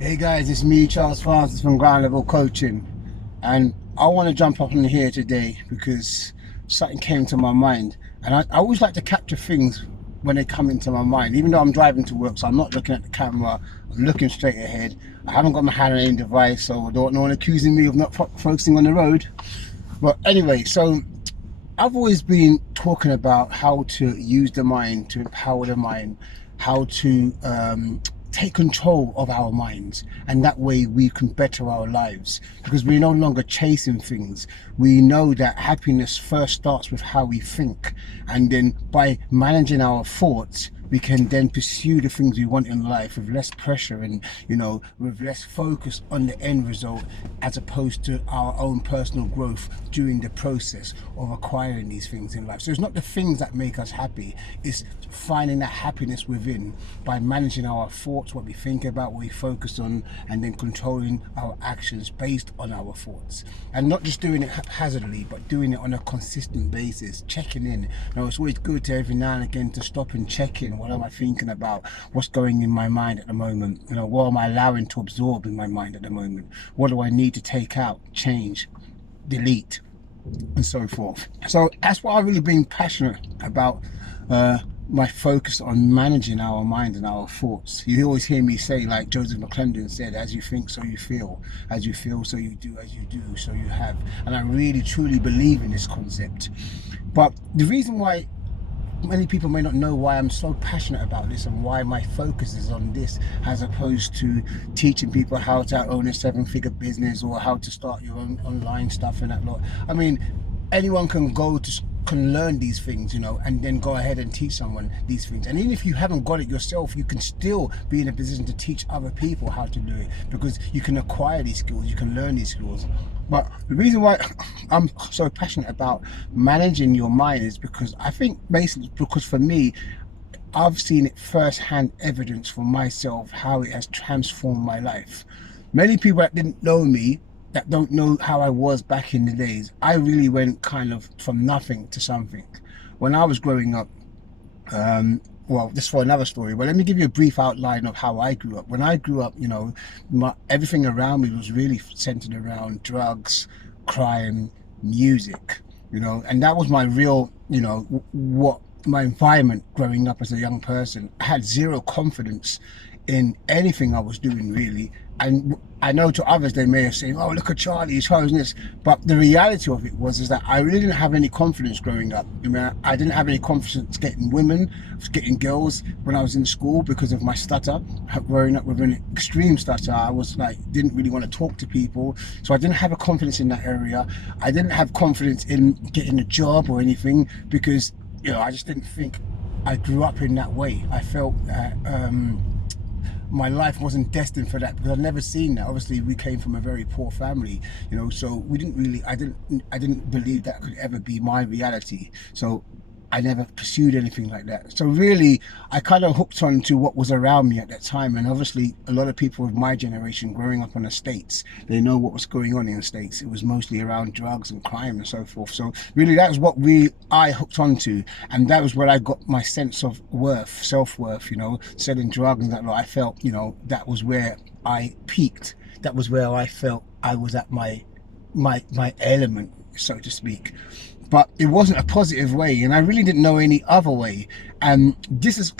Hey guys, it's me, Charles Francis from Ground Level Coaching, and I want to jump up in here today because something came to my mind, and I always like to capture things when they come into my mind, even though I'm driving to work, so I'm not looking at the camera, I'm looking straight ahead. I haven't got my hand on any device, so don't no one accusing me of not focusing on the road. But anyway, so I've always been talking about how to use the mind, to empower the mind, how to take control of our minds, and that way we can better our lives because we're no longer chasing things. We know that happiness first starts with how we think, and then by managing our thoughts, we can then pursue the things we want in life with less pressure and with less focus on the end result, as opposed to our own personal growth during the process of acquiring these things in life. So it's not the things that make us happy, it's finding that happiness within by managing our thoughts, what we think about, what we focus on, and then controlling our actions based on our thoughts, and not just doing it haphazardly but doing it on a consistent basis, checking in. It's always good to every now and again to stop and check in. What am I thinking about? What's going in my mind at the moment? What am I allowing to absorb in my mind at the moment? What do I need to take out, change, delete, and so forth? So that's what I've really been passionate about. My focus on managing our mind and our thoughts. You always hear me say, like Joseph McClendon said, as you think, so you feel. As you feel, so you do. As you do, so you have. And I really, truly believe in this concept. But the reason why many people may not know why I'm so passionate about this and why my focus is on this, as opposed to teaching people how to own a seven-figure business or how to start your own online stuff and that lot. I mean, anyone can learn these things, and then go ahead and teach someone these things. And even if you haven't got it yourself, you can still be in a position to teach other people how to do it, because you can acquire these skills, you can learn these skills. But the reason why I'm so passionate about managing your mind is because I think basically because for me, I've seen it firsthand evidence for myself how it has transformed my life. Many people that didn't know me, that don't know how I was back in the days, I really went kind of from nothing to something. When I was growing up, well, this is for another story, but let me give you a brief outline of how I grew up. When I grew up, everything around me was really centered around drugs, crime, music, and that was my real, what my environment growing up as a young person. I had zero confidence in anything I was doing, really. And I know to others they may have said, "Oh, look at Charlie, he's trying this," but the reality of it is that I really didn't have any confidence growing up. I didn't have any confidence getting women, getting girls when I was in school because of my stutter. Growing up with an extreme stutter, I was like, didn't really want to talk to people, so I didn't have a confidence in that area. I didn't have confidence in getting a job or anything because I just didn't think I grew up in that way. I felt that my life wasn't destined for that because I'd never seen that. Obviously, we came from a very poor family, so we didn't really. I didn't believe that could ever be my reality. So I never pursued anything like that. So really, I kind of hooked on to what was around me at that time. And obviously, a lot of people of my generation growing up in the States, they know what was going on in the States. It was mostly around drugs and crime and so forth. So really, that was what I hooked on to. And that was where I got my sense of worth, self-worth, selling drugs and that lot. I felt, that was where I peaked. That was where I felt I was at my element, so to speak. But it wasn't a positive way, and I really didn't know any other way. And this is,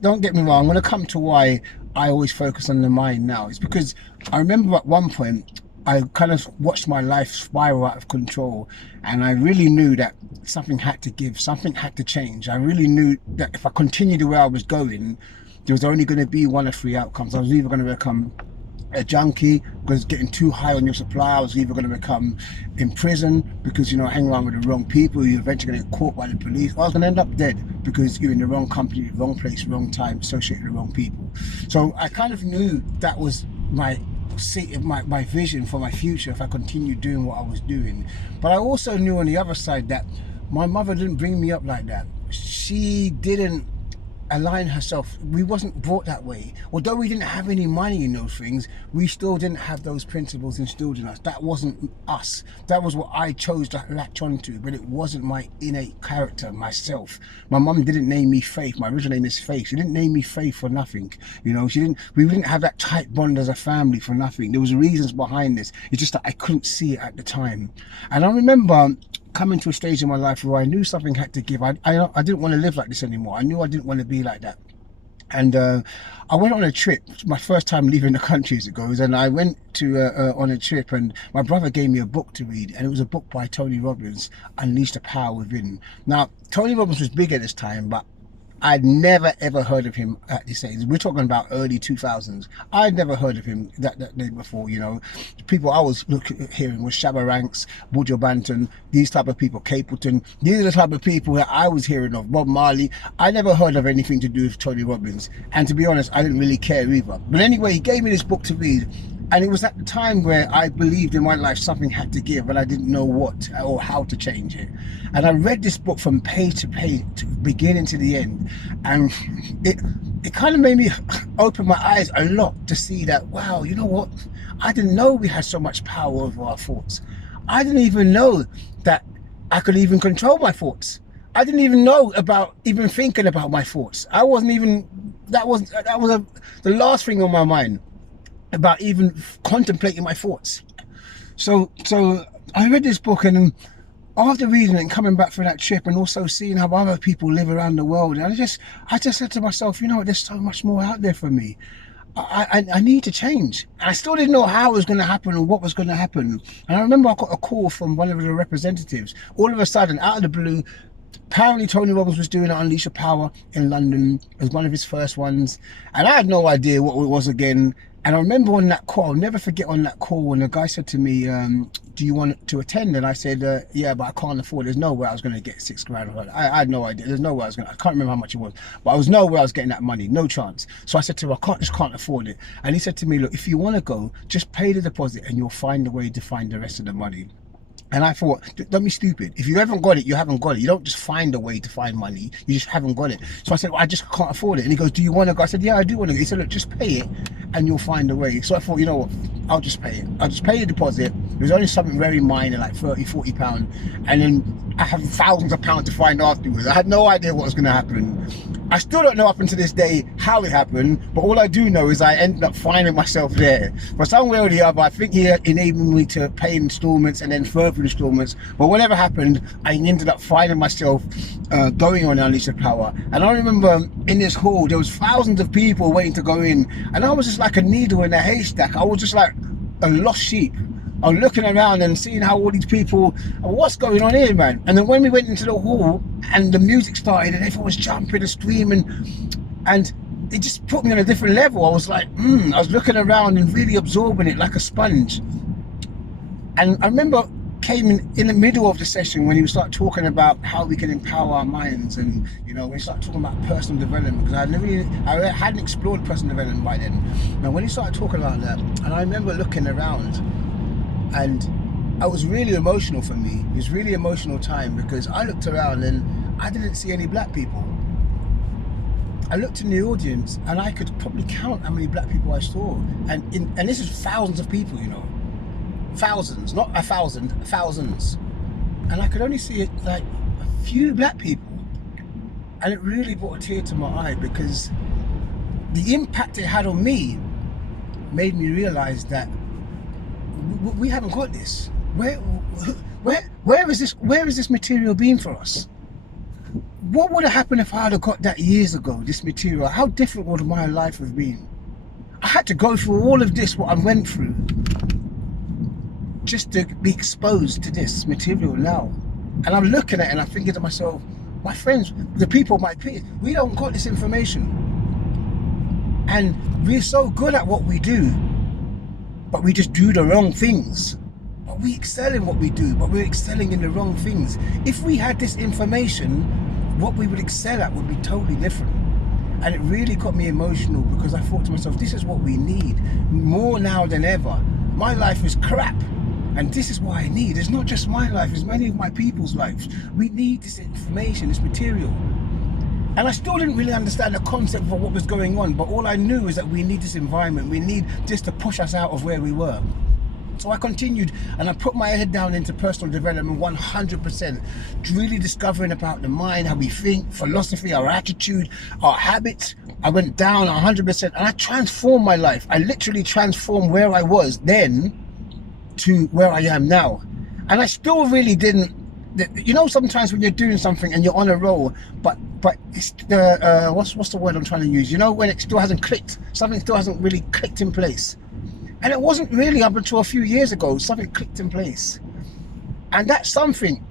don't get me wrong, I'm going to come to why I always focus on the mind now. It's because I remember at one point I kind of watched my life spiral out of control, and I really knew that something had to give, something had to change. I really knew that if I continued the way I was going, there was only going to be one of three outcomes. I was either going to become a junkie because getting too high on your supply. I was either going to become in prison because hang around with the wrong people, you're eventually going to get caught by the police, or I was going to end up dead because you're in the wrong company, wrong place, wrong time, associated with the wrong people. So I kind of knew that was my vision for my future if I continued doing what I was doing. But I also knew on the other side that my mother didn't bring me up like that. She didn't align herself. We wasn't brought that way. Although we didn't have any money in those things, we still didn't have those principles instilled in us. That wasn't us. That was what I chose to latch onto, but it wasn't my innate character, myself. My mum didn't name me Faith. My original name is Faith. She didn't name me Faith for nothing. You know, we didn't have that tight bond as a family for nothing. There was reasons behind this. It's just that I couldn't see it at the time. And I remember coming to a stage in my life where I knew something had to give. I didn't want to live like this anymore. I knew I didn't want to be like that. And I went on a trip, my first time leaving the country as it goes, and I went to on a trip, and my brother gave me a book to read, and it was a book by Tony Robbins, Unleash the Power Within. Now, Tony Robbins was big at this time, but I'd never ever heard of him at this age. We're talking about early 2000s. I'd never heard of him that day before, you know. The people I was hearing was Shabba Ranks, Buju Banton, these type of people, Capleton. These are the type of people that I was hearing of, Bob Marley. I never heard of anything to do with Tony Robbins. And to be honest, I didn't really care either. But anyway, he gave me this book to read. And it was at the time where I believed in my life something had to give, but I didn't know what or how to change it. And I read this book from page to page, to beginning to the end. And it kind of made me open my eyes a lot to see that, wow, you know what? I didn't know we had so much power over our thoughts. I didn't even know that I could even control my thoughts. I didn't even know about even thinking about my thoughts. I wasn't even, that was the last thing on my mind, about even contemplating my thoughts. So I read this book, and after reading it and coming back from that trip, and also seeing how other people live around the world, and I just said to myself, you know what, there's so much more out there for me. I need to change. And I still didn't know how it was going to happen or what was going to happen. And I remember I got a call from one of the representatives. All of a sudden, out of the blue, apparently Tony Robbins was doing Unleash Your Power in London. It was one of his first ones. And I had no idea what it was again. And I remember on that call, I'll never forget on that call, when the guy said to me, do you want to attend? And I said, yeah, but I can't afford it. There's no way I was going to get $6,000. I had no idea. There's no way I can't remember how much it was, but I was no way I was getting that money, no chance. So I said to him, I just can't afford it. And he said to me, look, if you want to go, just pay the deposit and you'll find a way to find the rest of the money. And I thought, don't be stupid. If you haven't got it, you haven't got it. You don't just find a way to find money. You just haven't got it. So I said, well, I just can't afford it. And he goes, do you want to go? I said, yeah, I do want to go. He said, look, just pay it and you'll find a way. So I thought, you know what, I'll just pay it. I'll just pay the deposit. It was only something very minor, like 30, 40 pounds. And then I have thousands of pounds to find afterwards. I had no idea what was going to happen. I still don't know up until this day how it happened, but all I do know is I ended up finding myself there. For some way or the other, I think he enabled me to pay installments and then further installments. But whatever happened, I ended up finding myself going on Unleash the Power. And I remember in this hall, there was thousands of people waiting to go in. And I was just like a needle in a haystack. I was just like a lost sheep. I was looking around and seeing how all these people, what's going on here, man? And then when we went into the hall and the music started and everyone was jumping and screaming, and it just put me on a different level. I was like, I was looking around and really absorbing it like a sponge. And I remember came in the middle of the session when he was like talking about how we can empower our minds, and you know, when he started talking about personal development, because I hadn't explored personal development by then. Now when he started talking about that, and I remember looking around, and it was really emotional for me. It was really emotional time, because I looked around and I didn't see any black people. I looked in the audience and I could probably count how many black people I saw, and this is thousands of people, you know, thousands, not 1,000, thousands, and I could only see it like a few black people, and it really brought a tear to my eye, because the impact it had on me made me realize that we haven't got this. Where is this material been for us? What would have happened if I had got that years ago, this material? How different would my life have been? I had to go through all of this, what I went through, just to be exposed to this material now. And I'm looking at it and I'm thinking to myself, my friends, the people, my peers, we don't got this information. And we're so good at what we do, but we just do the wrong things. But we excel in what we do, but we're excelling in the wrong things. If we had this information, what we would excel at would be totally different. And it really got me emotional, because I thought to myself, this is what we need more now than ever. My life is crap, and this is what I need. It's not just my life, it's many of my people's lives. We need this information, this material. And I still didn't really understand the concept of what was going on, but all I knew is that we need this environment, we need this to push us out of where we were. So I continued and I put my head down into personal development 100%, really discovering about the mind, how we think, philosophy, our attitude, our habits. I went down 100% and I transformed my life. I literally transformed where I was then to where I am now. And I still really didn't, you know, sometimes when you're doing something and you're on a roll, but it's the, what's the word I'm trying to use? You know, when it still hasn't clicked, something still hasn't really clicked in place. And it wasn't really up until a few years ago, something clicked in place. And that's something,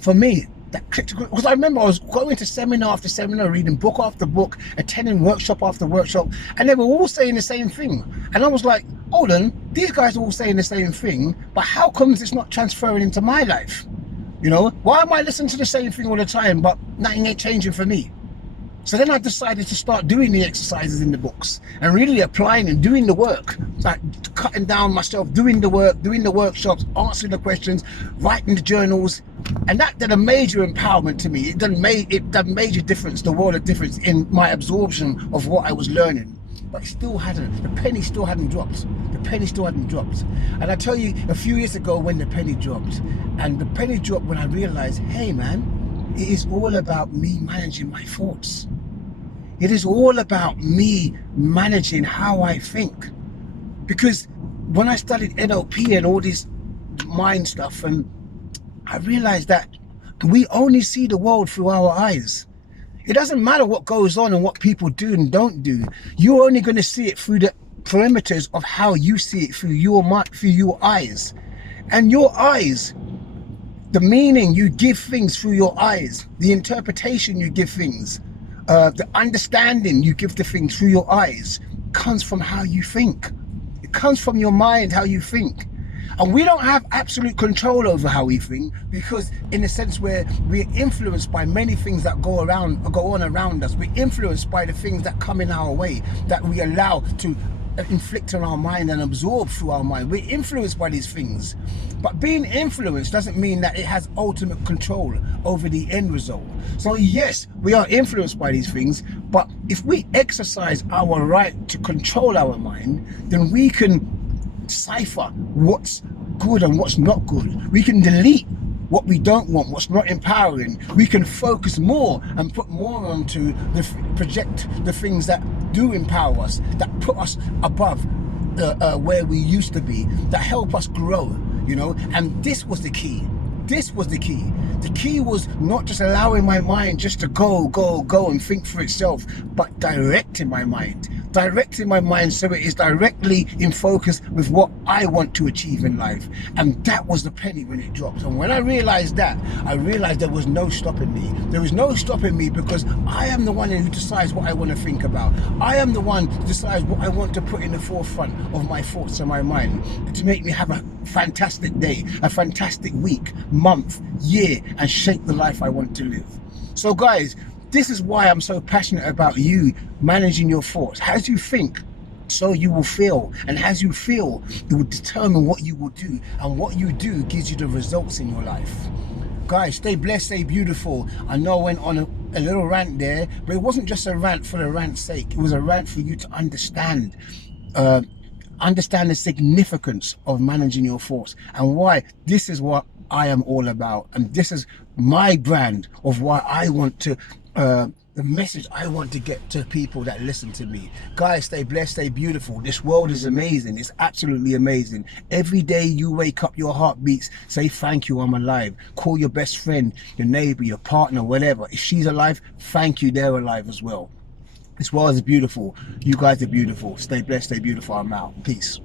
for me, that clicked. Because I remember I was going to seminar after seminar, reading book after book, attending workshop after workshop, and they were all saying the same thing. And I was like, hold on, these guys are all saying the same thing, but how comes it's not transferring into my life? You know, why am I listening to the same thing all the time, but nothing ain't changing for me? So then I decided to start doing the exercises in the books and really applying and doing the work, like cutting down myself, doing the work, doing the workshops, answering the questions, writing the journals. And that did a major empowerment to me. It done major difference, the world of difference in my absorption of what I was learning. But it still hadn't, the penny still hadn't dropped. The penny still hadn't dropped. And I tell you, a few years ago when the penny dropped, and the penny dropped when I realized, hey man, it is all about me managing my thoughts. It is all about me managing how I think. Because when I studied NLP and all this mind stuff, and I realized that we only see the world through our eyes. It doesn't matter what goes on and what people do and don't do. You're only going to see it through the perimeters of how you see it through your eyes. And your eyes, the meaning you give things through your eyes, the interpretation you give things, the understanding you give to things through your eyes comes from how you think. It comes from your mind, how you think. And we don't have absolute control over how we think, because in a sense where we're influenced by many things that go on around us. We're influenced by the things that come in our way, that we allow to inflict on our mind and absorb through our mind. We're influenced by these things. But being influenced doesn't mean that it has ultimate control over the end result. So yes, we are influenced by these things, but if we exercise our right to control our mind, then we can decipher what's good and what's not good. We can delete what we don't want, what's not empowering. We can focus more and put more onto project the things that do empower us, that put us above where we used to be, that help us grow, you know. And this was the key. This was the key. The key was not just allowing my mind just to go and think for itself, but directing my mind so it is directly in focus with what I want to achieve in life. And that was the penny when it dropped. And when I realized that, I realized there was no stopping me. There was no stopping me, because I am the one who decides what I want to think about. I am the one who decides what I want to put in the forefront of my thoughts and my mind to make me have a fantastic day, a fantastic week, month, year, and shape the life I want to live. So guys, this is why I'm so passionate about you managing your thoughts. As you think, so you will feel, and as you feel, it will determine what you will do, and what you do gives you the results in your life. Guys, stay blessed, stay beautiful. I know I went on a little rant there, but it wasn't just a rant for the rant's sake. It was a rant for you to understand the significance of managing your thoughts, and why this is what I am all about, and this is my brand of why I want to the message I want to get to people that listen to me. Guys, stay blessed, stay beautiful. This world is amazing. It's absolutely amazing. Every day you wake up, your heart beats. Say thank you, I'm alive. Call your best friend, your neighbor, your partner, whatever. If she's alive, thank you, they're alive as well. This world is beautiful. You guys are beautiful. Stay blessed, stay beautiful. I'm out. Peace.